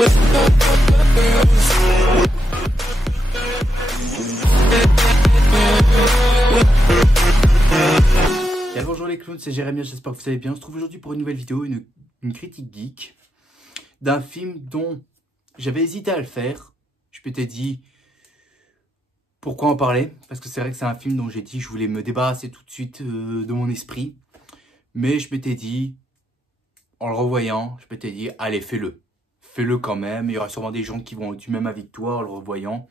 Et bonjour les clowns, c'est Jérémy, j'espère que vous allez bien. On se trouve aujourd'hui pour une nouvelle vidéo, une critique geek d'un film dont j'avais hésité à le faire. Je m'étais dit pourquoi en parler, parce que c'est vrai que c'est un film dont j'ai dit que je voulais me débarrasser tout de suite de mon esprit. Mais je m'étais dit, en le revoyant, je m'étais dit allez, fais-le. Fais-le quand même, il y aura sûrement des gens qui vont être du même avec toi en le revoyant.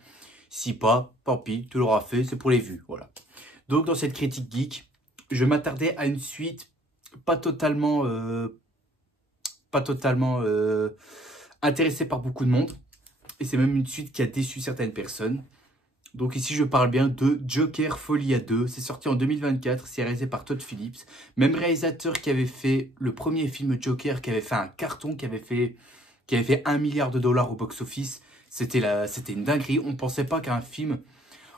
Si pas, tant pis, tu l'auras fait, c'est pour les vues, voilà. Donc dans cette critique geek, je m'attardais à une suite pas totalement intéressée par beaucoup de monde. Et c'est même une suite qui a déçu certaines personnes. Donc ici je parle bien de Joker Folie à 2. C'est sorti en 2024, c'est réalisé par Todd Phillips. Même réalisateur qui avait fait le premier film Joker, qui avait fait un carton, qui avait fait 1 milliard de dollars au box-office. C'était une dinguerie. On ne pensait pas qu'un film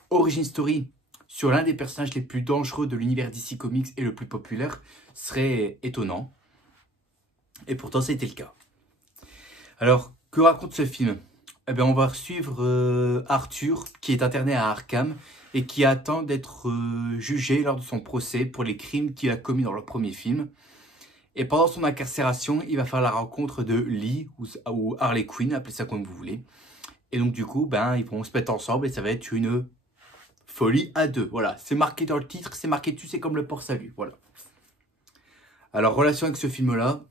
origin story sur l'un des personnages les plus dangereux de l'univers DC Comics et le plus populaire serait étonnant. Et pourtant, c'était le cas. Alors, que raconte ce film? Eh bien, on va suivre Arthur, qui est interné à Arkham et qui attend d'être jugé lors de son procès pour les crimes qu'il a commis dans le premier film. Et pendant son incarcération, il va faire la rencontre de Lee ou Harley Quinn, appelez ça comme vous voulez. Et donc, du coup, ils vont se mettre ensemble et ça va être une folie à 2. Voilà, c'est marqué dans le titre, c'est marqué dessus, c'est comme le port salut. Voilà. Alors, relation avec ce film-là,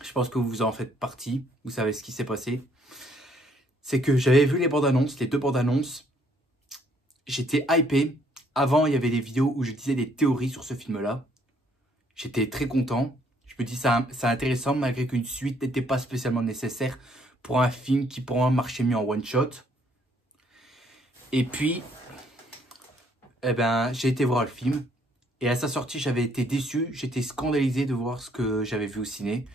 je pense que vous en faites partie, vous savez ce qui s'est passé. C'est que j'avais vu les bandes annonces, les 2 bandes annonces. J'étais hypé. Avant, il y avait des vidéos où je disais des théories sur ce film-là. J'étais très content. Je me dis c'est intéressant malgré qu'une suite n'était pas spécialement nécessaire pour un film qui pourrait marcher mieux en one shot. Et puis, j'ai été voir le film. Et à sa sortie, j'avais été déçu. J'étais scandalisé de voir ce que j'avais vu au ciné.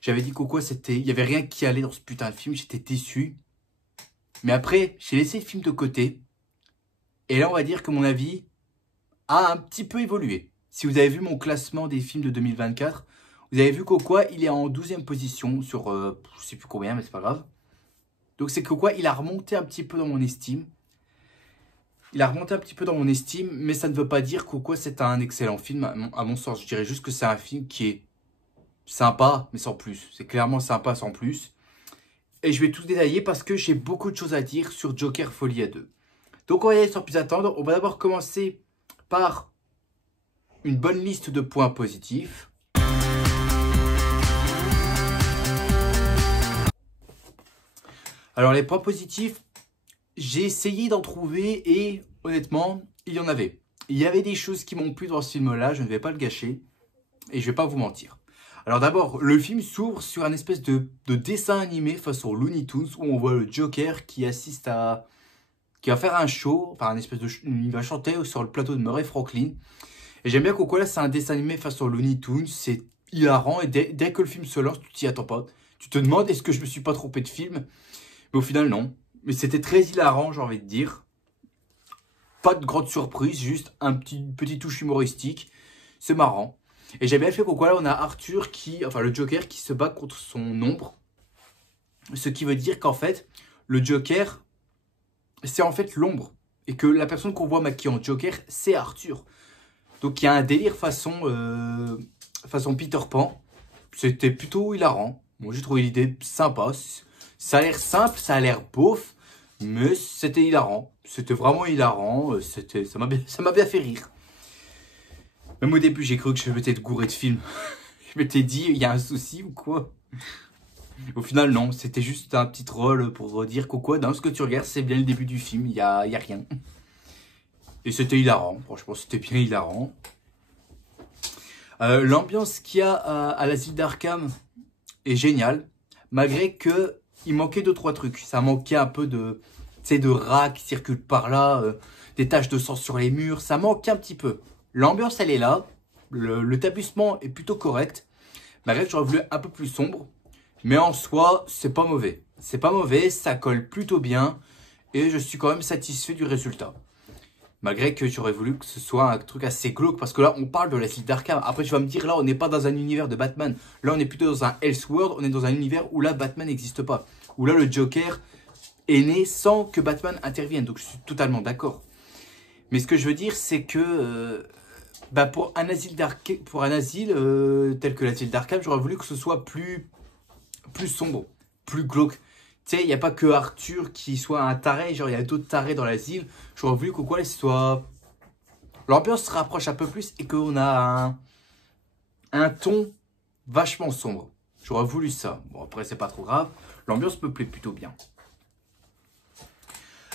J'avais dit qu'au quoi il n'y avait rien qui allait dans ce putain de film. J'étais déçu. Mais après, j'ai laissé le film de côté. Et là, on va dire que mon avis a un petit peu évolué. Si vous avez vu mon classement des films de 2024, vous avez vu qu'au quoi il est en 12e position sur, je sais plus combien, mais c'est pas grave. Donc c'est qu'au quoi il a remonté un petit peu dans mon estime. Il a remonté un petit peu dans mon estime, mais ça ne veut pas dire qu'au quoi c'est un excellent film, à mon sens. Je dirais juste que c'est un film qui est sympa, mais sans plus. C'est clairement sympa sans plus. Et je vais tout détailler parce que j'ai beaucoup de choses à dire sur Joker Folie à 2. Donc on va y aller sans plus attendre. On va d'abord commencer par une bonne liste de points positifs. Alors les points positifs, j'ai essayé d'en trouver et honnêtement, il y en avait. Il y avait des choses qui m'ont plu dans ce film-là, je ne vais pas le gâcher et je ne vais pas vous mentir. Alors d'abord, le film s'ouvre sur un espèce de dessin animé façon Looney Tunes où on voit le Joker qui va faire un show, enfin il va chanter sur le plateau de Murray Franklin. Et j'aime bien qu'au quoi là c'est un dessin animé façon Looney Tunes, c'est hilarant et dès que le film se lance, tu t'y attends pas. Tu te demandes est-ce que je me suis pas trompé de film? Mais au final non. Mais c'était très hilarant, j'ai envie de dire. Pas de grande surprise, juste un petit touche humoristique. C'est marrant. Et j'ai bien fait qu'au quoi là on a Arthur le Joker qui se bat contre son ombre. Ce qui veut dire qu'en fait, le Joker, c'est en fait l'ombre. Et que la personne qu'on voit maquillée en Joker, c'est Arthur. Donc il y a un délire façon Peter Pan. C'était plutôt hilarant. Moi j'ai trouvé l'idée sympa. Ça a l'air simple, ça a l'air beauf. Mais c'était hilarant. C'était vraiment hilarant. Ça m'a bien fait rire. Même au début j'ai cru que je m'étais gouré de film. Je m'étais dit il y a un souci ou quoi. Au final non, c'était juste un petit troll pour dire qu'au quoi, dans ce que tu regardes c'est bien le début du film. Il y a rien. Et c'était hilarant, franchement c'était bien hilarant. L'ambiance qu'il y a à l'asile d'Arkham est géniale. Malgré qu'il manquait 2-3 trucs. Ça manquait un peu de rats qui circulent par là, des taches de sang sur les murs. Ça manquait un petit peu. L'ambiance elle est là. Le tabussement est plutôt correct. Malgré que j'aurais voulu un peu plus sombre. Mais en soi, c'est pas mauvais. C'est pas mauvais, ça colle plutôt bien. Et je suis quand même satisfait du résultat. Malgré que j'aurais voulu que ce soit un truc assez glauque, parce que là, on parle de l'asile d'Arkham. Après, tu vas me dire, là, on n'est pas dans un univers de Batman. Là, on est plutôt dans un Elseworld, on est dans un univers où là, Batman n'existe pas. Où là, le Joker est né sans que Batman intervienne. Donc, je suis totalement d'accord. Mais ce que je veux dire, c'est que pour un asile, tel que l'asile d'Arkham, j'aurais voulu que ce soit plus sombre, plus glauque. Tu sais, il n'y a pas que Arthur qui soit un taré, genre il y a d'autres tarés dans l'asile. J'aurais voulu que quoi, l'ambiance se rapproche un peu plus et qu'on a un ton vachement sombre. J'aurais voulu ça. Bon, après, c'est pas trop grave. L'ambiance me plaît plutôt bien.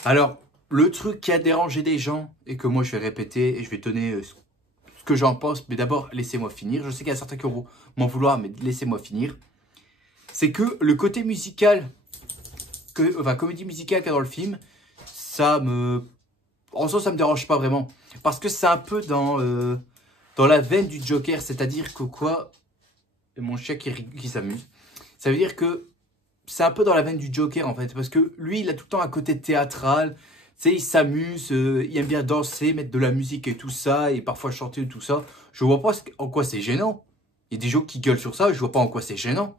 Alors, le truc qui a dérangé des gens et que moi je vais répéter et je vais donner ce que j'en pense, mais d'abord, laissez-moi finir. Je sais qu'il y a certains qui vont m'en vouloir, mais laissez-moi finir. C'est que le côté musical, comédie musicale qu'il y a dans le film, en soi, ça me dérange pas vraiment. Parce que c'est un peu dans la veine du Joker, c'est-à-dire que quoi, mon chien qui s'amuse, ça veut dire que c'est un peu dans la veine du Joker en fait, parce que lui, il a tout le temps un côté théâtral, tu sais, il s'amuse, il aime bien danser, mettre de la musique et tout ça, et parfois chanter et tout ça. Je vois pas en quoi c'est gênant. Il y a des gens qui gueulent sur ça, je vois pas en quoi c'est gênant.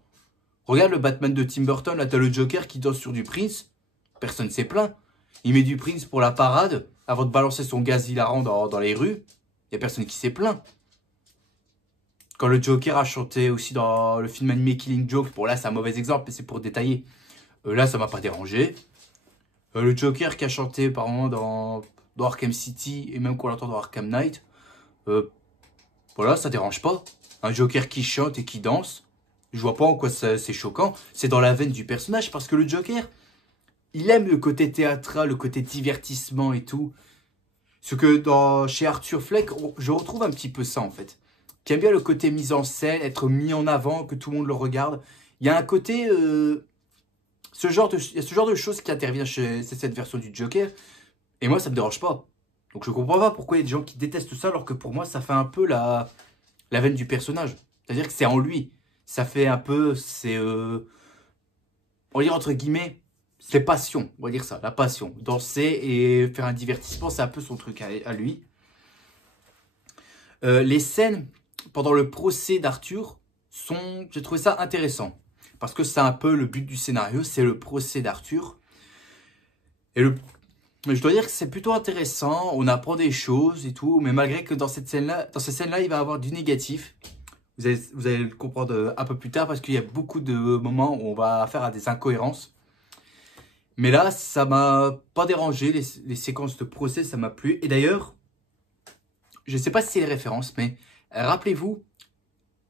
Regarde le Batman de Tim Burton, là t'as le Joker qui danse sur du Prince. Personne s'est plaint. Il met du Prince pour la parade, avant de balancer son gaz hilarant dans les rues. Il y a personne qui s'est plaint. Quand le Joker a chanté aussi dans le film animé Killing Joke, bon là c'est un mauvais exemple, mais c'est pour détailler. Là ça m'a pas dérangé. Le Joker qui a chanté par moment dans Arkham City, et même qu'on l'entend dans Arkham Knight. Voilà, ça dérange pas. Un Joker qui chante et qui danse. Je vois pas en quoi c'est choquant. C'est dans la veine du personnage parce que le Joker, il aime le côté théâtral, le côté divertissement et tout. Ce que chez Arthur Fleck, je retrouve un petit peu ça en fait. Qui aime bien le côté mise en scène, être mis en avant, que tout le monde le regarde. Il y a un côté... il y a ce genre de choses qui intervient chez cette version du Joker. Et moi, ça me dérange pas. Donc je comprends pas pourquoi il y a des gens qui détestent ça, alors que pour moi, ça fait un peu la veine du personnage. C'est-à-dire que c'est en lui. Ça fait un peu, on va dire entre guillemets, c'est passion, on va dire ça, la passion. Danser et faire un divertissement, c'est un peu son truc à lui. Les scènes pendant le procès d'Arthur j'ai trouvé ça intéressant. Parce que c'est un peu le but du scénario, c'est le procès d'Arthur. Mais je dois dire que c'est plutôt intéressant, on apprend des choses et tout, mais malgré que dans ces scènes-là, il va y avoir du négatif. Vous allez le comprendre un peu plus tard parce qu'il y a beaucoup de moments où on va faire à des incohérences. Mais là, ça m'a pas dérangé, les séquences de procès, ça m'a plu. Et d'ailleurs, je ne sais pas si c'est les références, mais rappelez-vous,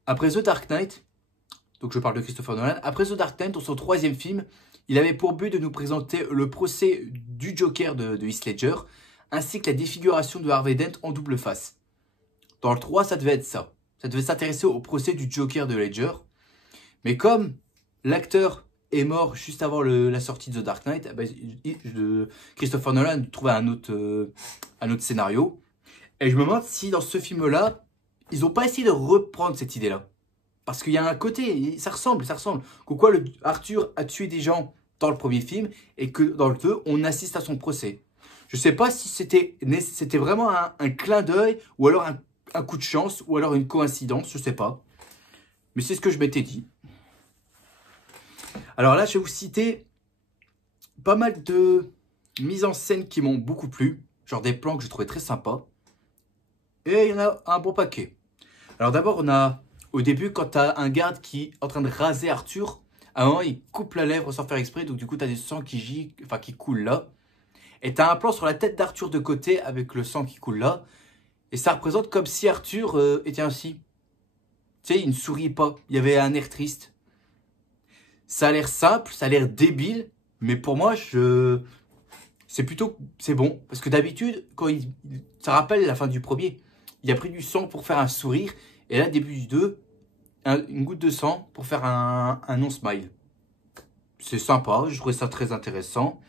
après The Dark Knight, donc je parle de Christopher Nolan, après The Dark Knight, dans son troisième film, il avait pour but de nous présenter le procès du Joker de Heath Ledger, ainsi que la défiguration de Harvey Dent en double face. Dans le 3, ça devait être ça. Ça devait s'intéresser au procès du Joker de Ledger. Mais comme l'acteur est mort juste avant la sortie de The Dark Knight, Christopher Nolan trouvait un autre scénario. Et je me demande si dans ce film-là, ils n'ont pas essayé de reprendre cette idée-là. Parce qu'il y a un côté, ça ressemble. Pourquoi Arthur a tué des gens dans le premier film et que dans le 2, on assiste à son procès. Je ne sais pas si c'était vraiment un clin d'œil ou alors un coup de chance ou alors une coïncidence, je ne sais pas. Mais c'est ce que je m'étais dit. Alors là, je vais vous citer pas mal de mises en scène qui m'ont beaucoup plu. Genre des plans que je trouvais très sympas. Et il y en a un bon paquet. Alors d'abord, on a au début, quand tu as un garde qui est en train de raser Arthur, à un moment, il coupe la lèvre sans faire exprès. Donc du coup, tu as du sang qui coule là. Et tu as un plan sur la tête d'Arthur de côté avec le sang qui coule là. Et ça représente comme si Arthur était ainsi. Tu sais, il ne sourit pas. Il y avait un air triste. Ça a l'air simple, ça a l'air débile. Mais pour moi, c'est bon. Parce que d'habitude, ça rappelle la fin du premier. Il a pris du sang pour faire un sourire. Et là, début du 2, une goutte de sang pour faire un non-smile. C'est sympa, je trouvais ça très intéressant.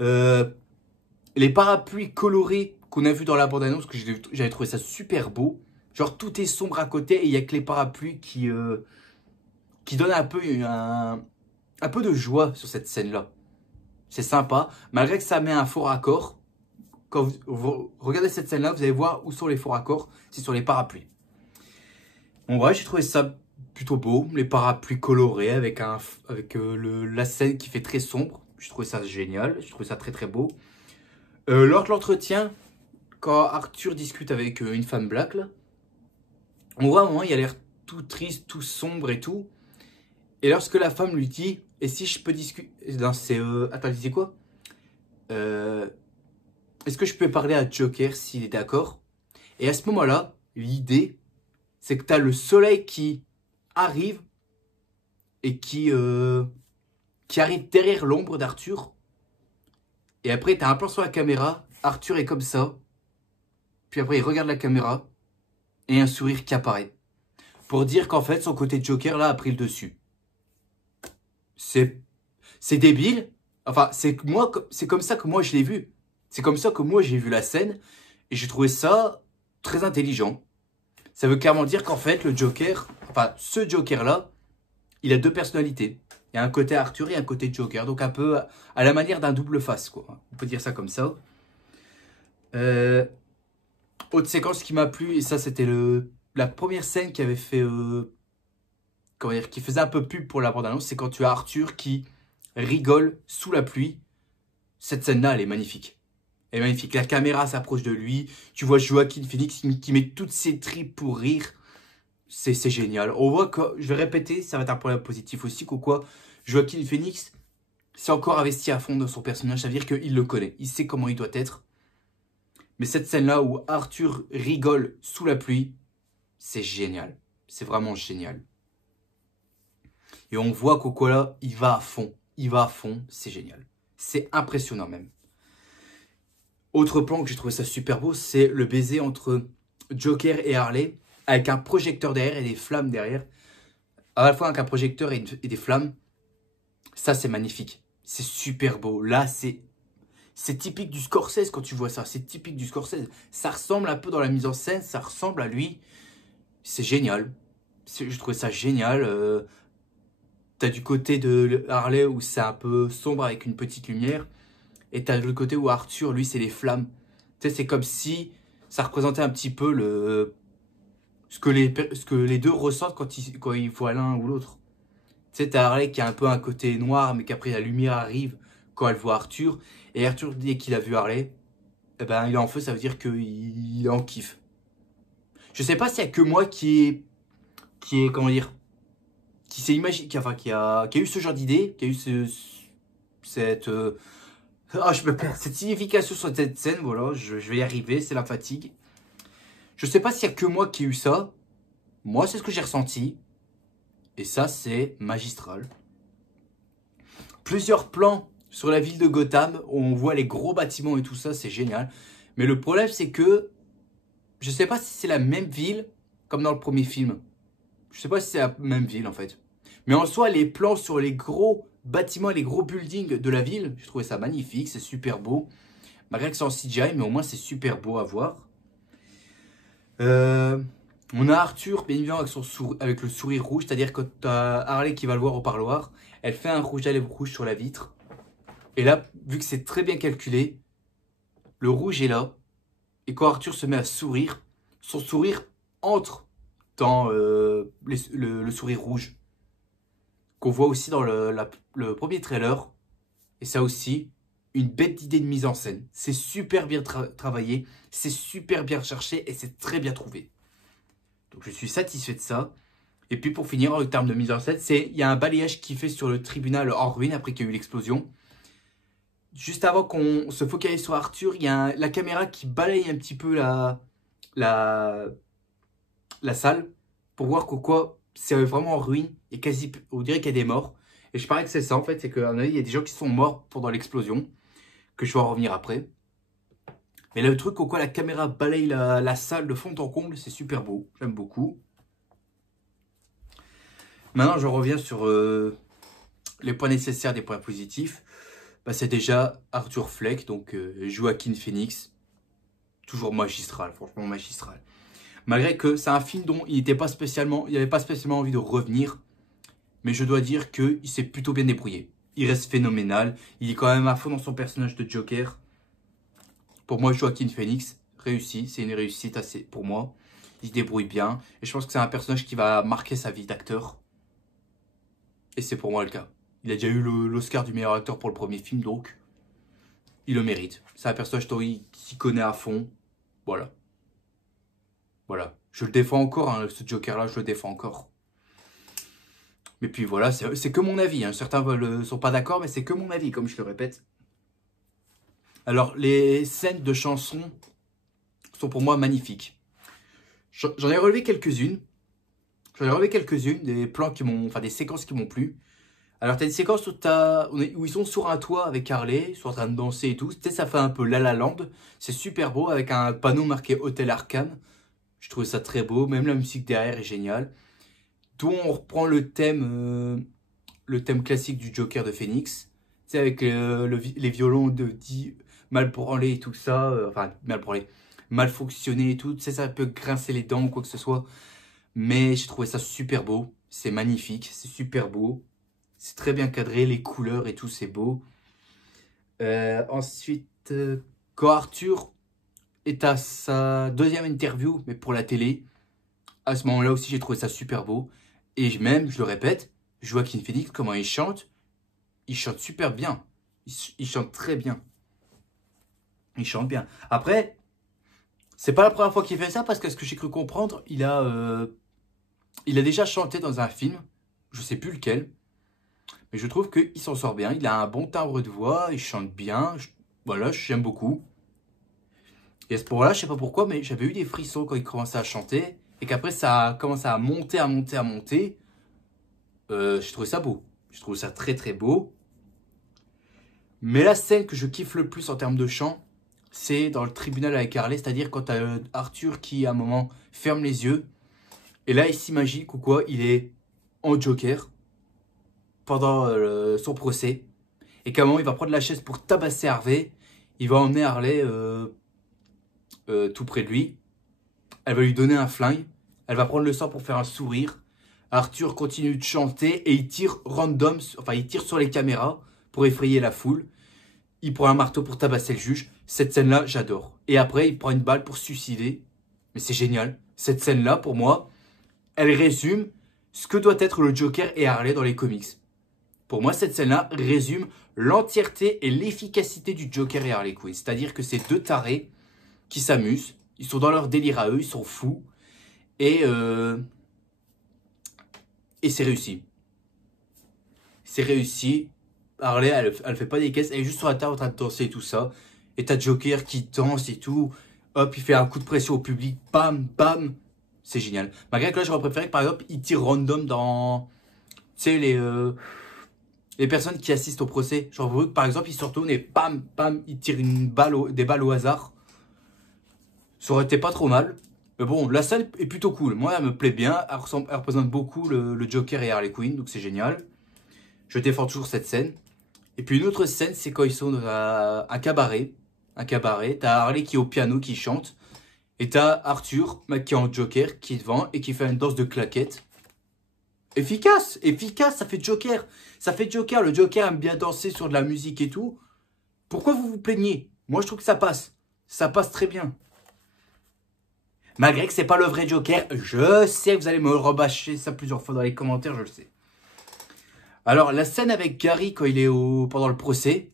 Les parapluies colorés qu'on a vus dans la bande-annonce, que j'avais trouvé ça super beau. Genre tout est sombre à côté et il n'y a que les parapluies qui donnent un peu de joie sur cette scène-là. C'est sympa, malgré que ça met un faux raccord. quand vous regardez cette scène-là, vous allez voir où sont les faux raccords. C'est sur les parapluies. Bon, ouais, j'ai trouvé ça plutôt beau. Les parapluies colorés avec la scène qui fait très sombre. J'ai trouvé ça génial. J'ai trouvé ça très très beau. Lors de l'entretien, quand Arthur discute avec une femme black, là, on voit à un moment, il a l'air tout triste, tout sombre et tout. Et lorsque la femme lui dit, et si je peux discuter... Non, c'est... Attends, il disait quoi est-ce que je peux parler à Joker s'il est d'accord? Et à ce moment-là, l'idée, c'est que tu as le soleil qui arrive et qui arrive derrière l'ombre d'Arthur. Et après, tu as un plan sur la caméra, Arthur est comme ça. Puis après, il regarde la caméra et un sourire qui apparaît. Pour dire qu'en fait, son côté Joker, là, a pris le dessus. C'est débile. Enfin, c'est comme ça que moi, je l'ai vu. C'est comme ça que moi, j'ai vu la scène. Et j'ai trouvé ça très intelligent. Ça veut clairement dire qu'en fait, le Joker, enfin, ce Joker-là, il a deux personnalités. Il y a un côté Arthur et un côté Joker. Donc, un peu à la manière d'un double face, quoi. On peut dire ça comme ça. Autre séquence qui m'a plu, et ça, c'était la première scène qui avait fait... comment dire, qui faisait un peu pub pour la bande-annonce, c'est quand tu as Arthur qui rigole sous la pluie. Cette scène-là, elle est magnifique. Elle est magnifique. La caméra s'approche de lui. Tu vois Joaquin Phoenix qui met toutes ses tripes pour rire. C'est génial. On voit que, je vais répéter, ça va être un problème positif aussi, quoi. Joaquin Phoenix s'est encore investi à fond dans son personnage. Ça veut dire qu'il le connaît. Il sait comment il doit être. Mais cette scène-là où Arthur rigole sous la pluie, c'est génial. C'est vraiment génial. Et on voit là, il va à fond. Il va à fond, c'est génial. C'est impressionnant même. Autre plan que j'ai trouvé ça super beau, c'est le baiser entre Joker et Harley, avec un projecteur derrière et des flammes derrière. À la fois avec un projecteur et des flammes. Ça, c'est magnifique. C'est super beau. Là, c'est typique du Scorsese quand tu vois ça. C'est typique du Scorsese. Ça ressemble un peu dans la mise en scène. Ça ressemble à lui. C'est génial. Je trouvais ça génial. T'as du côté de Harley où c'est un peu sombre avec une petite lumière. Et t'as le côté où Arthur, lui, c'est les flammes. Tu sais, c'est comme si ça représentait un petit peu ce que les deux ressentent quand ils voient l'un ou l'autre. Tu sais, t'as Harley qui a un peu un côté noir, mais qu'après la lumière arrive quand elle voit Arthur. Et Arthur, dès qu'il a vu Harley, eh ben, il est en feu, ça veut dire qu'il est en kiff. Je sais pas s'il y a que moi qui est, comment dire, qui s'est imaginé, qui a eu ce genre d'idée, qui a eu cette... je me perds. Cette signification sur cette scène, voilà, je vais y arriver, c'est la fatigue. Je sais pas s'il y a que moi qui ai eu ça. Moi, c'est ce que j'ai ressenti. Et ça, c'est magistral. Plusieurs plans sur la ville de Gotham, où on voit les gros bâtiments et tout ça, c'est génial. Mais le problème, c'est que je sais pas si c'est la même ville comme dans le premier film. Je sais pas si c'est la même ville, en fait. Mais en soi, les plans sur les gros bâtiments et les gros buildings de la ville, je trouvais ça magnifique, c'est super beau. Malgré que c'est en CGI, mais au moins c'est super beau à voir. On a Arthur, bien évidemment, avec le sourire rouge, c'est-à-dire que tu as Harley qui va le voir au parloir, elle fait un rouge à lèvres rouge sur la vitre. Et là, vu que c'est très bien calculé, le rouge est là. Et quand Arthur se met à sourire, son sourire entre dans le sourire rouge. Qu'on voit aussi dans le premier trailer. Et ça aussi, une bête d'idée de mise en scène. C'est super bien travaillé, c'est super bien recherché et c'est très bien trouvé. Donc je suis satisfait de ça. Et puis pour finir, en termes de mise en scène, il y a un balayage qui fait sur le tribunal en ruine après qu'il y a eu l'explosion. Juste avant qu'on se focalise sur Arthur, il y a la caméra qui balaye un petit peu la salle pour voir quoi c'est vraiment en ruine et on dirait qu'il y a des morts. Et je parie que c'est ça en fait, c'est qu'à mon avis, il y a des gens qui sont morts pendant l'explosion, que je vais en revenir après. Mais là, le truc la caméra balaye la salle de fond en comble, c'est super beau, j'aime beaucoup. Maintenant, je reviens sur les points nécessaires des points positifs. Bah, c'est déjà Arthur Fleck, donc Joaquin Phoenix, toujours magistral, franchement magistral. Malgré que c'est un film dont il n'avait pas spécialement envie de revenir. Mais je dois dire qu'il s'est plutôt bien débrouillé. Il reste phénoménal. Il est quand même à fond dans son personnage de Joker. Pour moi, Joaquin Phoenix, réussi. C'est une réussite assez pour moi. Il se débrouille bien. Et je pense que c'est un personnage qui va marquer sa vie d'acteur. Et c'est pour moi le cas. Il a déjà eu l'Oscar du meilleur acteur pour le premier film, donc il le mérite. C'est un personnage qui s'y connaît à fond. Voilà. Voilà. Je le défends encore, hein, ce Joker-là, je le défends encore. Mais puis voilà, c'est que mon avis. Hein. Certains ne sont pas d'accord, mais c'est que mon avis, comme je le répète. Alors, les scènes de chansons sont pour moi magnifiques. J'en ai relevé quelques-unes. Des plans qui m'ont, enfin des séquences qui m'ont plu. Alors, tu as une séquence où ils sont sur un toit avec Harley, ils sont en train de danser et tout. Tu sais, ça fait un peu La La Land. C'est super beau avec un panneau marqué Hôtel Arkham. Je trouve ça très beau. Même la musique derrière est géniale. D'où on reprend le thème classique du Joker de Phoenix. Tu sais, avec les violons mal branlés et tout ça. Enfin, mal branlés. Mal fonctionné et tout. Tu sais, ça peut grincer les dents ou quoi que ce soit. Mais j'ai trouvé ça super beau. C'est magnifique. C'est super beau. C'est très bien cadré. Les couleurs et tout, c'est beau. Ensuite, quand Arthur est à sa deuxième interview, mais pour la télé, à ce moment-là aussi, j'ai trouvé ça super beau. Et même, je le répète, Joaquin Phoenix, comment il chante super bien. Il chante très bien. Il chante bien. Après, c'est pas la première fois qu'il fait ça, parce que ce que j'ai cru comprendre, il a déjà chanté dans un film, je sais plus lequel, mais je trouve qu'il s'en sort bien. Il a un bon timbre de voix, il chante bien. Voilà, j'aime beaucoup. Et à ce moment-là, je sais pas pourquoi, mais j'avais eu des frissons quand il commençait à chanter. Et qu'après, ça a commencé à monter, à monter, à monter. Je trouve ça beau. Je trouve ça très, très beau. Mais la scène que je kiffe le plus en termes de chant, c'est dans le tribunal avec Harley. C'est-à-dire quand tu as Arthur qui, à un moment, ferme les yeux. Et là, il s'imagine que quoi, il est en Joker pendant son procès. Et qu'à un moment, il va prendre la chaise pour tabasser Harvey. Il va emmener Harley tout près de lui. Elle va lui donner un flingue. Elle va prendre le sang pour faire un sourire. Arthur continue de chanter et il tire random, enfin il tire sur les caméras pour effrayer la foule. Il prend un marteau pour tabasser le juge. Cette scène-là, j'adore. Et après, il prend une balle pour se suicider. Mais c'est génial. Cette scène-là, pour moi, elle résume ce que doit être le Joker et Harley dans les comics. Pour moi, cette scène-là résume l'entièreté et l'efficacité du Joker et Harley Quinn. C'est-à-dire que c'est deux tarés qui s'amusent. Ils sont dans leur délire à eux, ils sont fous. Et c'est réussi. C'est réussi. Harley, elle fait pas des caisses. Elle est juste sur la table en train de danser et tout ça. Et t'as Joker qui danse et tout. Hop, il fait un coup de pression au public. Bam, bam. C'est génial. Malgré que là, j'aurais préféré que par exemple, il tire random dans... Tu sais, les personnes qui assistent au procès. Genre, vous, par exemple, il se retourne et bam, bam, il tire des balles au hasard. Ça aurait été pas trop mal. Mais bon, la scène est plutôt cool. Moi, elle me plaît bien. Elle représente beaucoup le Joker et Harley Quinn. Donc, c'est génial. Je défends toujours cette scène. Et puis, une autre scène, c'est quand ils sont dans un cabaret. Un cabaret. T'as Harley qui est au piano, qui chante. Et t'as Arthur, qui est en Joker, qui est devant et qui fait une danse de claquettes. Efficace, efficace, ça fait Joker. Ça fait Joker. Le Joker aime bien danser sur de la musique et tout. Pourquoi vous vous plaignez? Moi, je trouve que ça passe. Ça passe très bien. Malgré que c'est pas le vrai Joker, je sais que vous allez me rebâcher ça plusieurs fois dans les commentaires, je le sais. Alors, la scène avec Gary quand il est pendant le procès,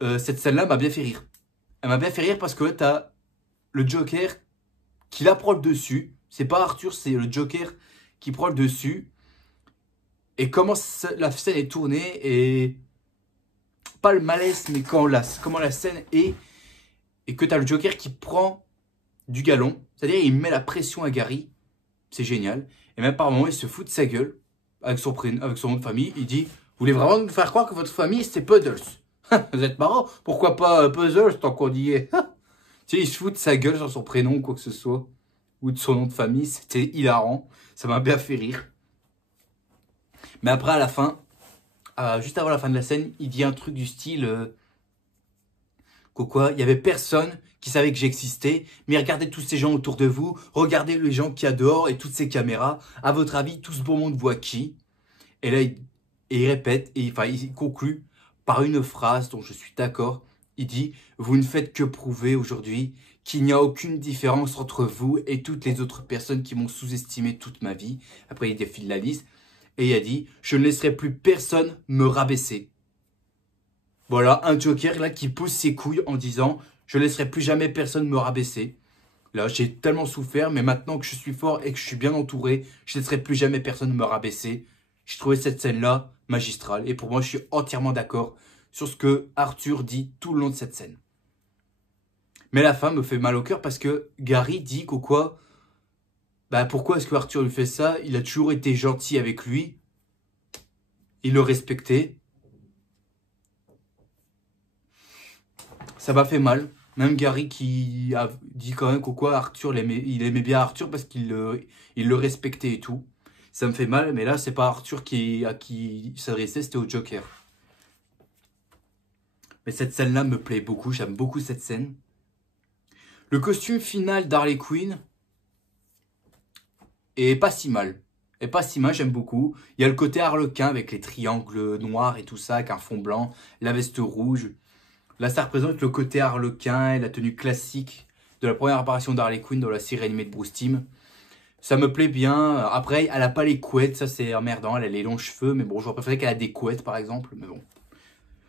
cette scène-là m'a bien fait rire. Elle m'a bien fait rire parce que t'as le Joker qui la prend le dessus. C'est pas Arthur, c'est le Joker qui prend le dessus. Et comment la scène est tournée et... Pas le malaise, mais comment la scène est. Et que t'as le Joker qui prend du galon. C'est-à-dire, il met la pression à Gary. C'est génial. Et même par moments, il se fout de sa gueule. Avec son nom de famille. Il dit, vous voulez vraiment nous faire croire que votre famille, c'est Puzzles. Vous êtes marrant. Pourquoi pas Puzzles tant qu'on y est. Tu sais, il se fout de sa gueule sur son prénom ou quoi que ce soit. Ou de son nom de famille. C'était hilarant. Ça m'a bien fait rire. Mais après, à la fin, juste avant la fin de la scène, il dit un truc du style... il y avait personne qui savait que j'existais, mais regardez tous ces gens autour de vous, regardez les gens qu'il y a dehors et toutes ces caméras. À votre avis, tout ce beau monde voit qui? Et là, il répète, il conclut par une phrase dont je suis d'accord. Il dit, vous ne faites que prouver aujourd'hui qu'il n'y a aucune différence entre vous et toutes les autres personnes qui m'ont sous-estimé toute ma vie. Après, il défile la liste. Et il a dit, je ne laisserai plus personne me rabaisser. Voilà, un Joker là qui pousse ses couilles en disant, je ne laisserai plus jamais personne me rabaisser. Là, j'ai tellement souffert, mais maintenant que je suis fort et que je suis bien entouré, je ne laisserai plus jamais personne me rabaisser. J'ai trouvé cette scène-là magistrale. Et pour moi, je suis entièrement d'accord sur ce que Arthur dit tout le long de cette scène. Mais la fin me fait mal au cœur parce que Gary dit qu'au quoi, bah pourquoi est-ce que Arthur lui fait ça? Il a toujours été gentil avec lui. Il le respectait. Ça m'a fait mal. Même Gary qui a dit quand même qu'au quoi Arthur, il aimait bien Arthur parce qu'il le respectait et tout. Ça me fait mal, mais là, c'est pas Arthur à qui il s'adressait, c'était au Joker. Mais cette scène-là me plaît beaucoup, j'aime beaucoup cette scène. Le costume final d'Harley Quinn est pas si mal. Est pas si mal, j'aime beaucoup. Il y a le côté harlequin avec les triangles noirs et tout ça, avec un fond blanc, la veste rouge. Là, ça représente le côté harlequin et la tenue classique de la première apparition d'Harley Quinn dans la série animée de Bruce Timm. Ça me plaît bien. Après, elle a pas les couettes, ça c'est emmerdant. Elle a les longs cheveux, mais bon, j'aurais préféré qu'elle ait des couettes par exemple. Mais bon,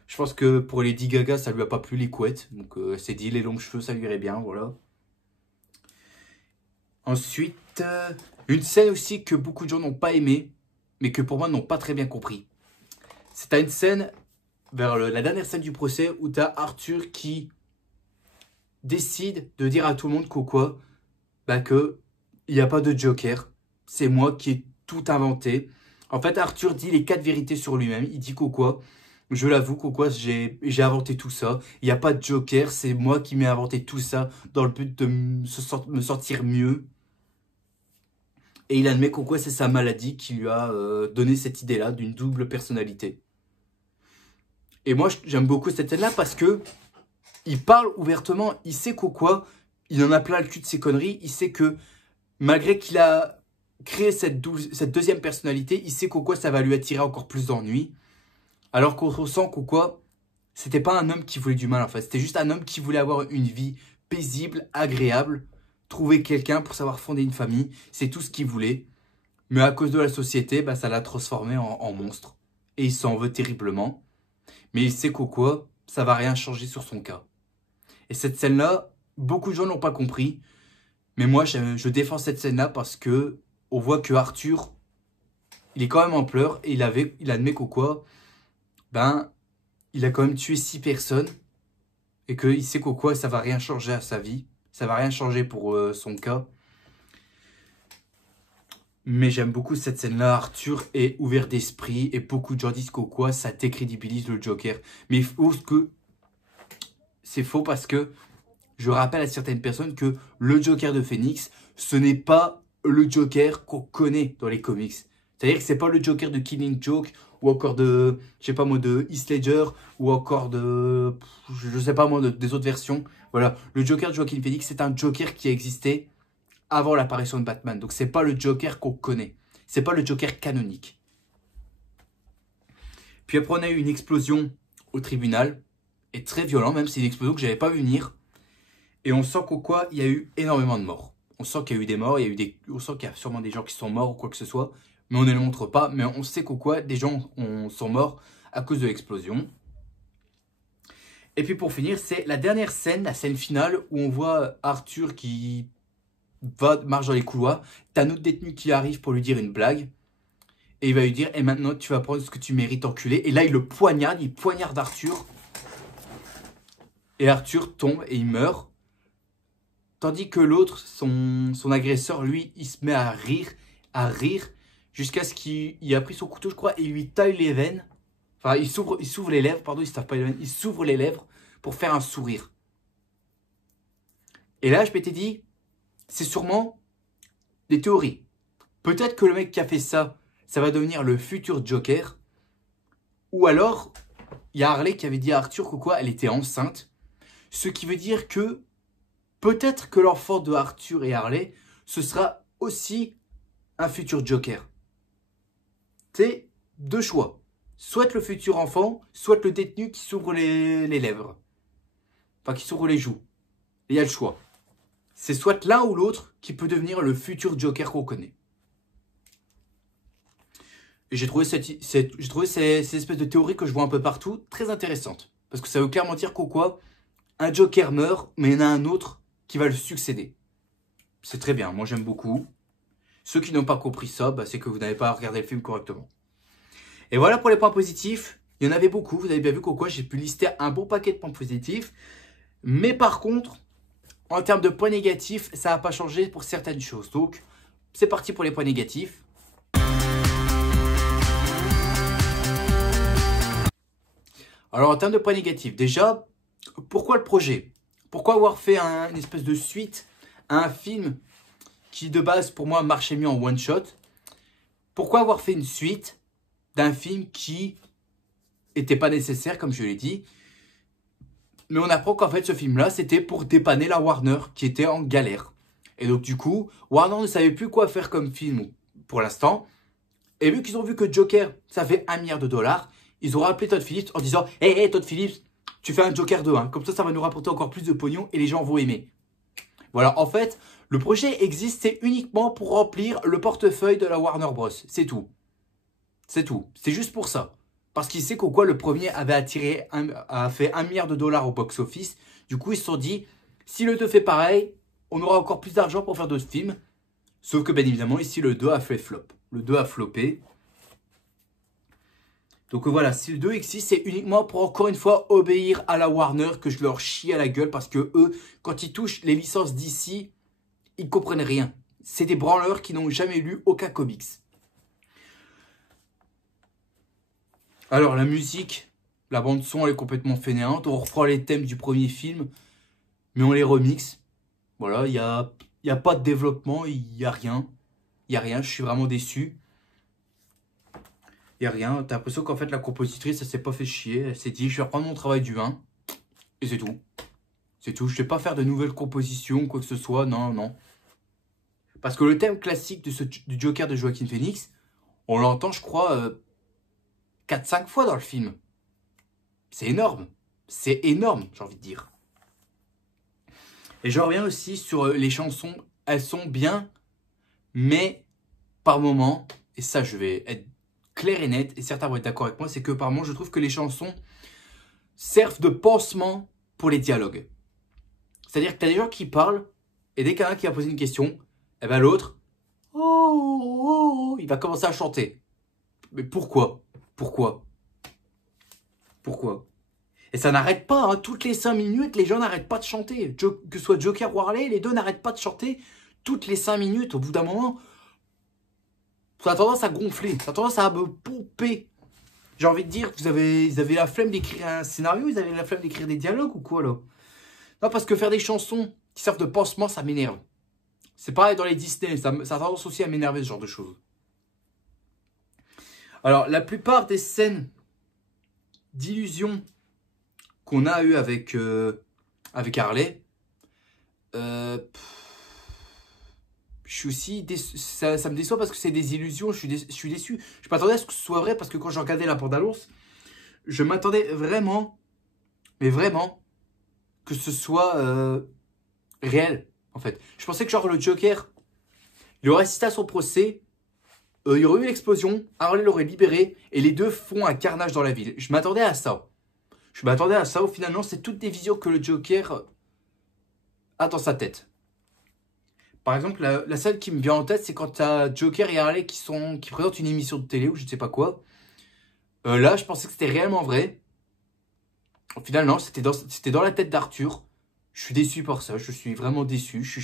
je pense que pour Lady Gaga, ça lui a pas plu les couettes. Donc, elle s'est dit les longs cheveux, ça lui irait bien, voilà. Ensuite, une scène aussi que beaucoup de gens n'ont pas aimé, mais que pour moi n'ont pas très bien compris. C'est une scène vers la dernière scène du procès où tu as Arthur qui décide de dire à tout le monde qu'au quoi, bah que il n'y a pas de Joker, c'est moi qui ai tout inventé. En fait, Arthur dit les 4 vérités sur lui-même. Il dit qu'au quoi, je l'avoue qu'au quoi, j'ai inventé tout ça. Il n'y a pas de Joker, c'est moi qui m'ai inventé tout ça dans le but de me sentir mieux. Et il admet qu'au quoi, c'est sa maladie qui lui a donné cette idée-là d'une double personnalité. Et moi, j'aime beaucoup cette scène-là parce que il parle ouvertement, il sait qu'au quoi, il en a plein le cul de ses conneries, il sait que malgré qu'il a créé cette deuxième personnalité, il sait qu'au quoi ça va lui attirer encore plus d'ennuis. Alors qu'on ressent qu'au quoi, c'était pas un homme qui voulait du mal en fait, c'était juste un homme qui voulait avoir une vie paisible, agréable, trouver quelqu'un pour savoir fonder une famille, c'est tout ce qu'il voulait. Mais à cause de la société, bah, ça l'a transformé en monstre. Et il s'en veut terriblement. Mais il sait qu'au quoi, ça va rien changer sur son cas. Et cette scène-là, beaucoup de gens n'ont pas compris. Mais moi, je défends cette scène-là parce que on voit que Arthur, il est quand même en pleurs et il admet qu'au quoi, ben, il a quand même tué 6 personnes et qu'il sait qu'au quoi, ça va rien changer à sa vie. Ça va rien changer pour son cas. Mais j'aime beaucoup cette scène-là. Arthur est ouvert d'esprit et beaucoup de gens disent qu'au quoi, ça décrédibilise le Joker. Mais il faut que c'est faux parce que je rappelle à certaines personnes que le Joker de Phoenix, ce n'est pas le Joker qu'on connaît dans les comics. C'est-à-dire que c'est pas le Joker de Killing Joke ou encore de, je sais pas moi, de Heath Ledger ou encore de, je sais pas moi, des autres versions. Voilà, le Joker de Joaquin Phoenix, c'est un Joker qui a existé avant l'apparition de Batman. Donc c'est pas le Joker qu'on connaît. C'est pas le Joker canonique. Puis après on a eu une explosion au tribunal, et très violent, même si c'est une explosion que j'avais pas vu venir. Et on sent qu'au quoi, il y a eu énormément de morts. On sent qu'il y a eu des morts, on sent qu'il y a sûrement des gens qui sont morts ou quoi que ce soit. Mais on ne le montre pas. Mais on sait qu'au quoi, des gens sont morts à cause de l'explosion. Et puis pour finir, c'est la dernière scène, la scène finale, où on voit Arthur qui marche dans les couloirs. T'as un autre détenu qui arrive pour lui dire une blague. Et il va lui dire, et maintenant tu vas prendre ce que tu mérites, enculé. Et là, il poignarde Arthur. Et Arthur tombe et il meurt. Tandis que l'autre, son agresseur, lui, il se met à rire, jusqu'à ce qu'il a pris son couteau, je crois, et il lui taille les veines. Enfin, il s'ouvre les lèvres, pardon, il se tape pas les veines, il s'ouvre les lèvres pour faire un sourire. Et là, je m'étais dit, c'est sûrement des théories. Peut-être que le mec qui a fait ça, ça va devenir le futur Joker. Ou alors, il y a Harley qui avait dit à Arthur que quoi, elle était enceinte. Ce qui veut dire que peut-être que l'enfant de Arthur et Harley, ce sera aussi un futur Joker. C'est 2 choix. Soit le futur enfant, soit le détenu qui s'ouvre les lèvres. enfin qui s'ouvre les joues. Et il y a le choix. C'est soit l'un ou l'autre qui peut devenir le futur Joker qu'on connaît. Et j'ai trouvé, ces espèces de théories que je vois un peu partout très intéressantes. Parce que ça veut clairement dire qu'au quoi, un Joker meurt, mais il y en a un autre qui va le succéder. C'est très bien, moi j'aime beaucoup. Ceux qui n'ont pas compris ça, bah, c'est que vous n'avez pas regardé le film correctement. Et voilà pour les points positifs. Il y en avait beaucoup, vous avez bien vu qu'au quoi, j'ai pu lister un bon paquet de points positifs. Mais par contre, en termes de points négatifs, ça n'a pas changé pour certaines choses. Donc, c'est parti pour les points négatifs. Alors, en termes de points négatifs, déjà, pourquoi le projet? Pourquoi avoir fait une espèce de suite à un film qui, de base, pour moi, marchait mieux en one-shot? Pourquoi avoir fait une suite d'un film qui n'était pas nécessaire, comme je l'ai dit? Mais on apprend qu'en fait, ce film-là, c'était pour dépanner la Warner, qui était en galère. Et donc, du coup, Warner ne savait plus quoi faire comme film pour l'instant. Et vu qu'ils ont vu que Joker, ça fait 1 milliard de dollars, ils ont rappelé Todd Phillips en disant « Hey, Todd Phillips, tu fais un Joker 2, hein. Comme ça va nous rapporter encore plus de pognon et les gens vont aimer. » Voilà, en fait, le projet existait uniquement pour remplir le portefeuille de la Warner Bros. C'est tout. C'est tout. C'est juste pour ça. Parce qu'il sait qu'au quoi le premier a fait 1 milliard de dollars au box-office. Du coup, ils se sont dit, si le 2 fait pareil, on aura encore plus d'argent pour faire d'autres films. Sauf que, bien évidemment, ici, le 2 a fait flop. Le 2 a floppé. Donc voilà, si le 2 existe, c'est uniquement pour, encore une fois, obéir à la Warner, que je leur chie à la gueule. Parce que eux, quand ils touchent les licences d'ici, ils comprennent rien. C'est des branleurs qui n'ont jamais lu aucun comics. Alors, la musique, la bande-son, elle est complètement fainéante. On reprend les thèmes du premier film, mais on les remixe. Voilà, il n'y a pas de développement, il n'y a rien. Il n'y a rien, je suis vraiment déçu. Il n'y a rien. T'as l'impression qu'en fait, la compositrice, elle s'est pas fait chier. Elle s'est dit, je vais reprendre mon travail du 1. Et c'est tout. C'est tout. Je ne vais pas faire de nouvelles compositions, quoi que ce soit. Non, non. Parce que le thème classique du Joker de Joaquin Phoenix, on l'entend, je crois, 4-5 fois dans le film. C'est énorme. C'est énorme, j'ai envie de dire. Et je reviens aussi sur les chansons. Elles sont bien, mais par moment, et ça je vais être clair et net, et certains vont être d'accord avec moi, c'est que par moment je trouve que les chansons servent de pansement pour les dialogues. C'est-à-dire que tu as des gens qui parlent, et dès qu'il y en a un qui va poser une question, et ben l'autre, il va commencer à chanter. Mais pourquoi? Pourquoi? Et ça n'arrête pas, hein. Toutes les 5 minutes, les gens n'arrêtent pas de chanter. Que ce soit Joker ou Harley, les deux n'arrêtent pas de chanter toutes les 5 minutes. Au bout d'un moment, ça a tendance à gonfler, ça a tendance à me pomper. J'ai envie de dire, vous avez la flemme d'écrire un scénario, vous avez la flemme d'écrire des dialogues ou quoi là? Non, parce que faire des chansons qui servent de pansement, ça m'énerve. C'est pareil dans les Disney, ça a tendance aussi à m'énerver ce genre de choses. Alors, la plupart des scènes d'illusion qu'on a eu avec Harley, je suis aussi déçu, ça me déçoit parce que c'est des illusions, je suis déçu. Je m'attendais à ce que ce soit vrai parce que quand je regardais la bande-annonce, je m'attendais vraiment, mais vraiment, que ce soit réel, en fait. Je pensais que genre le Joker, il aurait assisté à son procès, il y aurait eu l'explosion, Harley l'aurait libéré, et les deux font un carnage dans la ville. Je m'attendais à ça. Au final, non, c'est toutes des visions que le Joker a dans sa tête. Par exemple, la scène qui me vient en tête, c'est quand tu as Joker et Harley qui présentent une émission de télé ou je ne sais pas quoi. Là, je pensais que c'était réellement vrai. Au final, non, c'était dans la tête d'Arthur. Je suis déçu par ça, je suis vraiment déçu. Je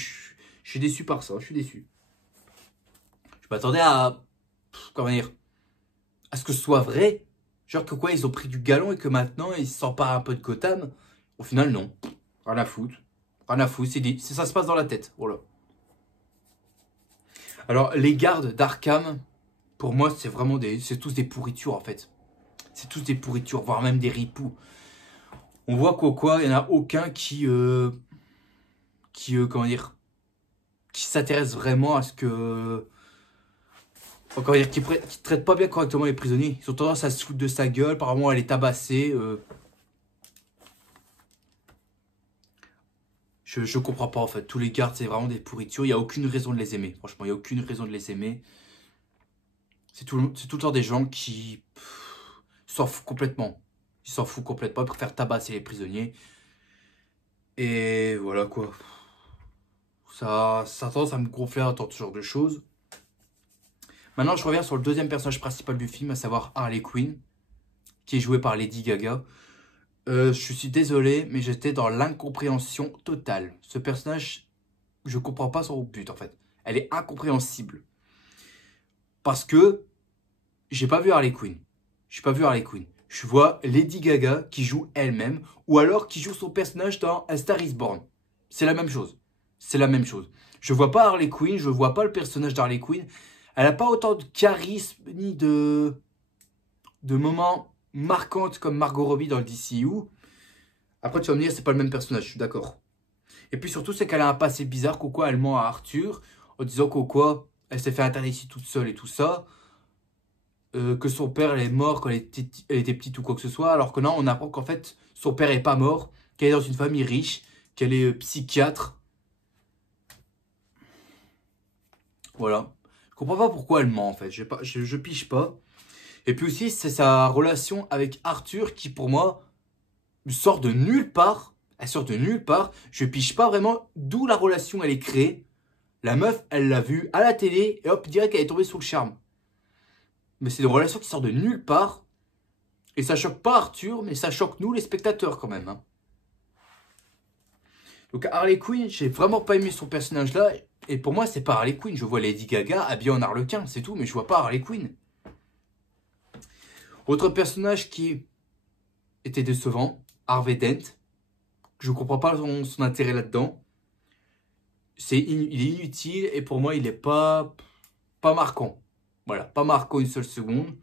suis déçu par ça, je suis déçu. Je m'attendais à... Comment dire? À ce que ce soit vrai. Genre que quoi, ils ont pris du galon et que maintenant, ils s'emparent un peu de Gotham. Au final, non. Rien à foutre. Rien à foutre, ça se passe dans la tête. Voilà. Alors, les gardes d'Arkham, pour moi, c'est tous des pourritures, en fait. C'est tous des pourritures, voire même des ripoux. On voit qu'au quoi, il n'y en a aucun qui comment dire, qui s'intéresse vraiment à ce que... Encore dire, qui traite pas bien correctement les prisonniers. Ils ont tendance à se foutre de sa gueule. Apparemment, elle est tabassée. Je comprends pas en fait. Tous les gardes, c'est vraiment des pourritures. Il n'y a aucune raison de les aimer. Franchement, il n'y a aucune raison de les aimer. C'est tout le temps des gens qui s'en foutent complètement. Ils s'en foutent complètement. Ils préfèrent tabasser les prisonniers. Et voilà quoi. Ça a tendance à me gonfler à entendre ce genre de choses. Maintenant, je reviens sur le deuxième personnage principal du film, à savoir Harley Quinn, qui est joué par Lady Gaga. Je suis désolé, mais j'étais dans l'incompréhension totale. Ce personnage, je comprends pas son but en fait. Elle est incompréhensible. Parce que j'ai pas vu Harley Quinn. J'ai pas vu Harley Quinn. Je vois Lady Gaga qui joue elle-même, ou alors qui joue son personnage dans A Star is Born. C'est la même chose. C'est la même chose. Je vois pas Harley Quinn, je vois pas le personnage d'Harley Quinn. Elle a pas autant de charisme ni de moments marquantes comme Margot Robbie dans le DCU. Après, tu vas me dire, c'est pas le même personnage, je suis d'accord. Et puis surtout, c'est qu'elle a un passé bizarre, quoi, elle ment à Arthur, en disant quoi, elle s'est fait interner ici toute seule et tout ça. Que son père elle est mort quand elle était petite ou quoi que ce soit, alors que non, on apprend qu'en fait, son père est pas mort, qu'elle est dans une famille riche, qu'elle est psychiatre. Voilà. Je comprends pas pourquoi elle ment en fait, je pige pas. Et puis aussi, c'est sa relation avec Arthur qui, pour moi, sort de nulle part. Elle sort de nulle part. Je pige pas vraiment d'où la relation elle est créée. La meuf, elle l'a vue à la télé et hop, direct, elle est tombée sous le charme. Mais c'est une relation qui sort de nulle part. Et ça choque pas Arthur, mais ça choque nous, les spectateurs, quand même. Hein. Donc Harley Quinn, j'ai vraiment pas aimé son personnage là. Et pour moi, c'est pas Harley Quinn. Je vois Lady Gaga habillée en harlequin, c'est tout. Mais je vois pas Harley Quinn. Autre personnage qui était décevant, Harvey Dent. Je comprends pas son intérêt là-dedans. Il est inutile et pour moi, il est pas marquant. Voilà, pas marquant une seule seconde.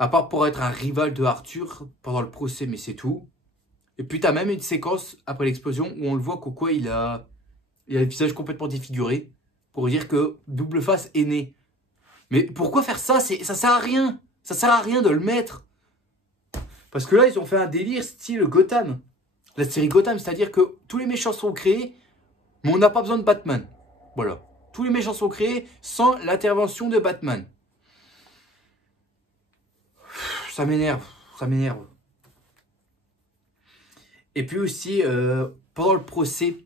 À part pour être un rival de Arthur pendant le procès, mais c'est tout. Et puis t'as même une séquence après l'explosion où on le voit qu'au il a le visage complètement défiguré pour dire que Double Face est né. Mais pourquoi faire ça? Ça sert à rien. Ça sert à rien de le mettre. Parce que là, ils ont fait un délire style Gotham. La série Gotham, c'est-à-dire que tous les méchants sont créés, mais on n'a pas besoin de Batman. Voilà. Tous les méchants sont créés sans l'intervention de Batman. Ça m'énerve. Ça m'énerve. Et puis aussi, pendant le procès,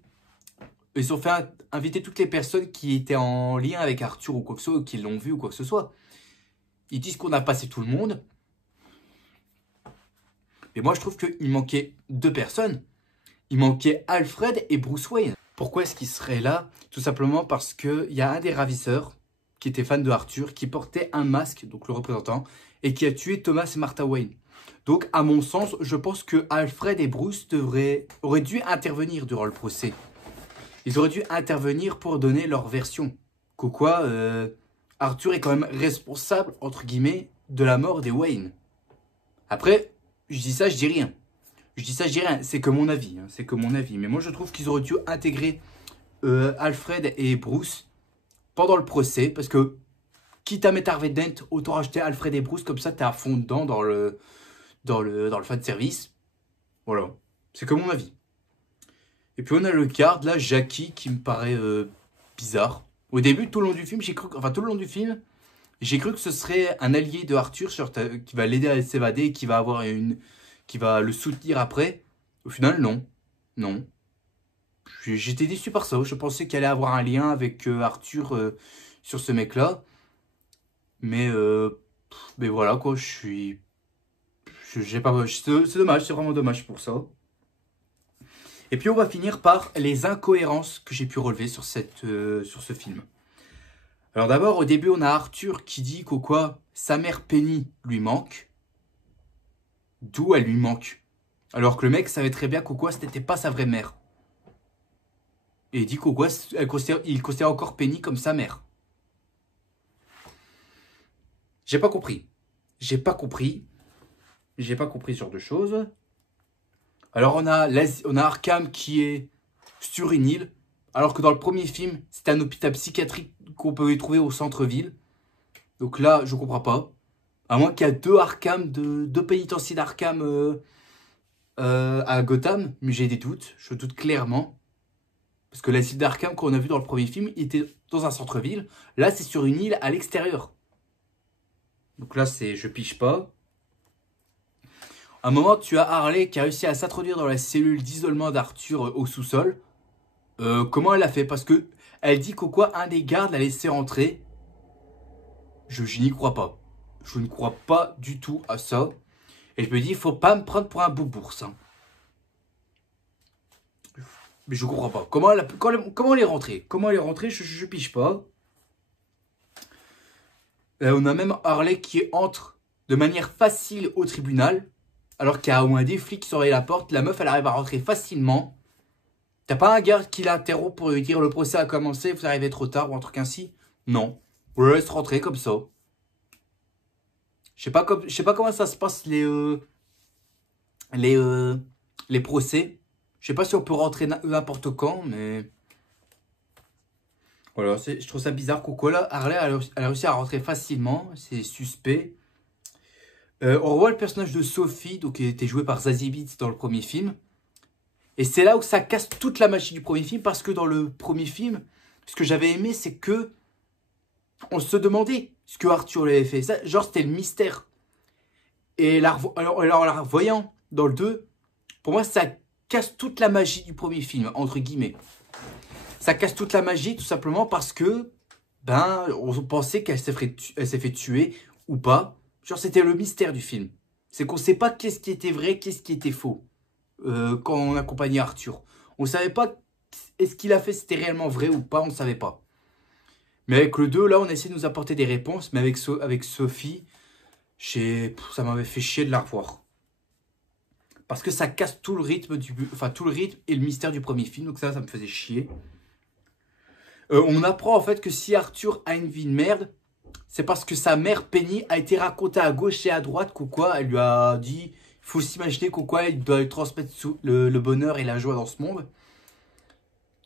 ils ont fait inviter toutes les personnes qui étaient en lien avec Arthur ou quoi que ce soit, ou qui l'ont vu ou quoi que ce soit. Ils disent qu'on a passé tout le monde. Mais moi, je trouve qu'il manquait deux personnes. Il manquait Alfred et Bruce Wayne. Pourquoi est-ce qu'ils seraient là? Tout simplement parce qu'il y a un des ravisseurs qui était fan de Arthur, qui portait un masque, donc le représentant, et qui a tué Thomas et Martha Wayne. Donc, à mon sens, je pense que Alfred et Bruce auraient dû intervenir durant le procès. Ils auraient dû intervenir pour donner leur version. Quoi, Arthur est quand même responsable, entre guillemets, de la mort des Wayne. Après, je dis ça, je dis rien. Je dis ça, je dis rien. C'est que mon avis. Hein, c'est que mon avis. Mais moi, je trouve qu'ils auraient dû intégrer Alfred et Bruce pendant le procès. Parce que, quitte à mettre Harvey Dent, autant racheter Alfred et Bruce. Comme ça, t'es à fond dedans dans le fan service. Voilà. C'est que mon avis. Et puis, on a le garde, là, Jackie, qui me paraît bizarre. Au début, tout le long du film, j'ai cru que ce serait un allié de Arthur qui va l'aider à s'évader et qui va le soutenir après. Au final, non. Non. J'étais déçu par ça. Je pensais qu'il allait avoir un lien avec Arthur sur ce mec-là. Mais voilà quoi, j'ai pas. C'est dommage, c'est vraiment dommage pour ça. Et puis on va finir par les incohérences que j'ai pu relever sur ce film. Alors d'abord, au début, on a Arthur qui dit sa mère Penny lui manque. D'où elle lui manque? Alors que le mec savait très bien ce n'était pas sa vraie mère. Et il dit il considère encore Penny comme sa mère. J'ai pas compris. J'ai pas compris ce genre de choses. Alors on a Arkham qui est sur une île. Alors que dans le premier film, c'était un hôpital psychiatrique qu'on pouvait trouver au centre-ville. Donc là, je comprends pas. À moins qu'il y a deux pénitenciers d'Arkham à Gotham. Mais j'ai des doutes. Je doute clairement. Parce que l'asile d'Arkham, qu'on a vu dans le premier film, il était dans un centre-ville. Là, c'est sur une île à l'extérieur. Donc là, je pige pas. À un moment, tu as Harley qui a réussi à s'introduire dans la cellule d'isolement d'Arthur au sous-sol. Comment elle l'a fait? Parce que elle dit qu'au quoi un des gardes l'a laissé rentrer. Je n'y crois pas. Je ne crois pas du tout à ça. Et je me dis, il faut pas me prendre pour un boubours. Hein. Mais je comprends pas. Comment elle est rentrée? Comment elle est rentrée? Je pige pas. On a même Harley qui entre de manière facile au tribunal. Alors qu'il y a au moins des flics qui surveillent la porte. La meuf, elle arrive à rentrer facilement. T'as pas un garde qui l'interrompt pour lui dire le procès a commencé, vous arrivez trop tard ou un truc ainsi? Non. On le laisse rentrer comme ça. Je sais pas comment ça se passe les procès. Je sais pas si on peut rentrer n'importe quand, mais... Voilà, je trouve ça bizarre. Coco, là, Harley, elle a réussi à rentrer facilement. C'est suspect. On revoit le personnage de Sophie, donc qui était joué par Zazie Beetz dans le premier film. Et c'est là où ça casse toute la magie du premier film, parce que dans le premier film, ce que j'avais aimé, c'est que on se demandait ce que Arthur lui avait fait. Ça, genre, c'était le mystère. Et alors, en la revoyant dans le 2, pour moi, ça casse toute la magie du premier film, entre guillemets. Ça casse toute la magie, tout simplement parce que, on pensait qu'elle s'est fait tuer ou pas. Genre, c'était le mystère du film. C'est qu'on ne sait pas qu'est-ce qui était vrai, qu'est-ce qui était faux. Quand on accompagnait Arthur. On ne savait pas est-ce qu'il a fait, c'était réellement vrai ou pas, on ne savait pas. Mais avec le 2, là, on a essayé de nous apporter des réponses. Mais avec Sophie, ça m'avait fait chier de la revoir. Parce que ça casse tout le rythme tout le rythme et le mystère du premier film. Donc ça me faisait chier. On apprend en fait que si Arthur a une vie de merde, c'est parce que sa mère Penny a été racontée à gauche et à droite elle lui a dit... Il faut s'imaginer il doit lui transmettre le bonheur et la joie dans ce monde.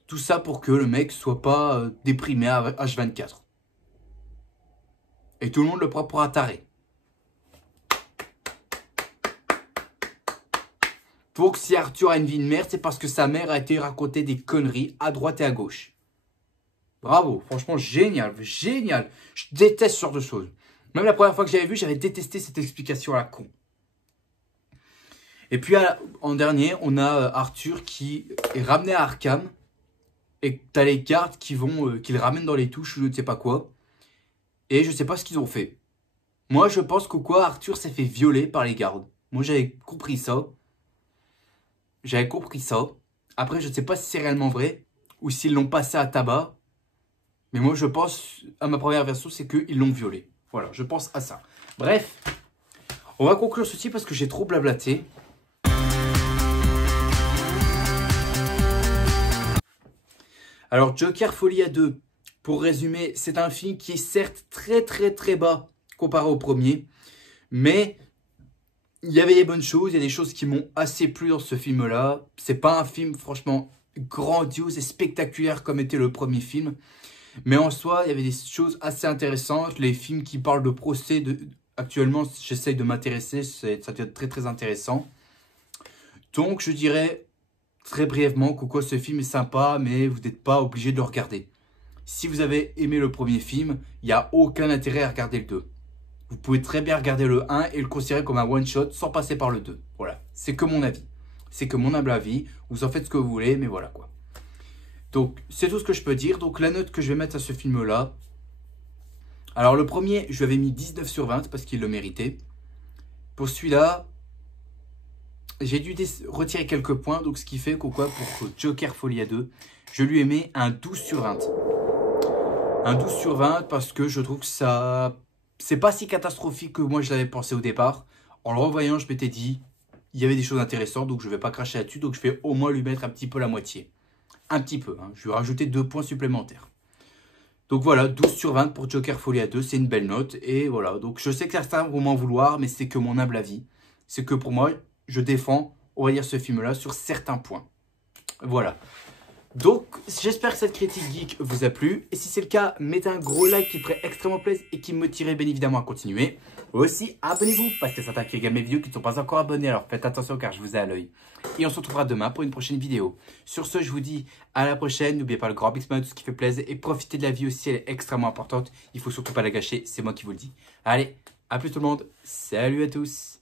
Tout ça pour que le mec soit pas déprimé à H24. Et tout le monde le prend pour un taré. Donc si Arthur a une vie de merde, c'est parce que sa mère a été raconter des conneries à droite et à gauche. Bravo, franchement génial, génial. Je déteste ce genre de choses. Même la première fois que j'avais vu, j'avais détesté cette explication à la con. Et puis en dernier, on a Arthur qui est ramené à Arkham. Et tu as les gardes qui le ramènent dans les touches ou je ne sais pas quoi. Et je ne sais pas ce qu'ils ont fait. Moi, je pense Arthur s'est fait violer par les gardes. Moi, j'avais compris ça. Après, je ne sais pas si c'est réellement vrai. Ou s'ils l'ont passé à tabac. Mais moi, je pense, à ma première version, c'est qu'ils l'ont violé. Voilà, je pense à ça. Bref, on va conclure ceci parce que j'ai trop blablaté. Alors, Joker Folie à 2, pour résumer, c'est un film qui est certes très très très bas comparé au premier, mais il y avait des bonnes choses, il y a des choses qui m'ont assez plu dans ce film-là. C'est pas un film franchement grandiose et spectaculaire comme était le premier film, mais en soi, il y avait des choses assez intéressantes. Les films qui parlent de procès, actuellement, j'essaye de m'intéresser, ça devient très très intéressant. Donc, je dirais... Très brièvement, ce film est sympa, mais vous n'êtes pas obligé de le regarder. Si vous avez aimé le premier film, il n'y a aucun intérêt à regarder le 2. Vous pouvez très bien regarder le 1 et le considérer comme un one-shot sans passer par le 2. Voilà, c'est que mon avis. C'est que mon humble avis. Vous en faites ce que vous voulez, mais voilà quoi. Donc, c'est tout ce que je peux dire. Donc, la note que je vais mettre à ce film-là. Alors, le premier, je lui avais mis 19 sur 20 parce qu'il le méritait. Pour celui-là... J'ai dû retirer quelques points, donc ce qui fait pour Joker Folie à 2, je lui ai mis un 12 sur 20. Un 12 sur 20 parce que je trouve que ça... C'est pas si catastrophique que moi je l'avais pensé au départ. En le revoyant, je m'étais dit, il y avait des choses intéressantes, donc je vais pas cracher là-dessus, donc je vais au moins lui mettre un petit peu la moitié. Un petit peu, hein. Je vais rajouter 2 points supplémentaires. Donc voilà, 12 sur 20 pour Joker Folie à 2, c'est une belle note. Et voilà, donc je sais que certains vont m'en vouloir, mais c'est que mon humble avis. C'est que pour moi... Je défends, on va dire, ce film-là sur certains points. Voilà. Donc, j'espère que cette critique geek vous a plu. Et si c'est le cas, mettez un gros like qui me ferait extrêmement plaisir et qui me motiverait bien évidemment à continuer. Aussi, abonnez-vous parce que certains qui regardent mes vidéos qui ne sont pas encore abonnés. Alors faites attention car je vous ai à l'œil. Et on se retrouvera demain pour une prochaine vidéo. Sur ce, je vous dis à la prochaine. N'oubliez pas le grand big smile, tout ce qui fait plaisir. Et profitez de la vie aussi, elle est extrêmement importante. Il faut surtout pas la gâcher, c'est moi qui vous le dis. Allez, à plus tout le monde. Salut à tous.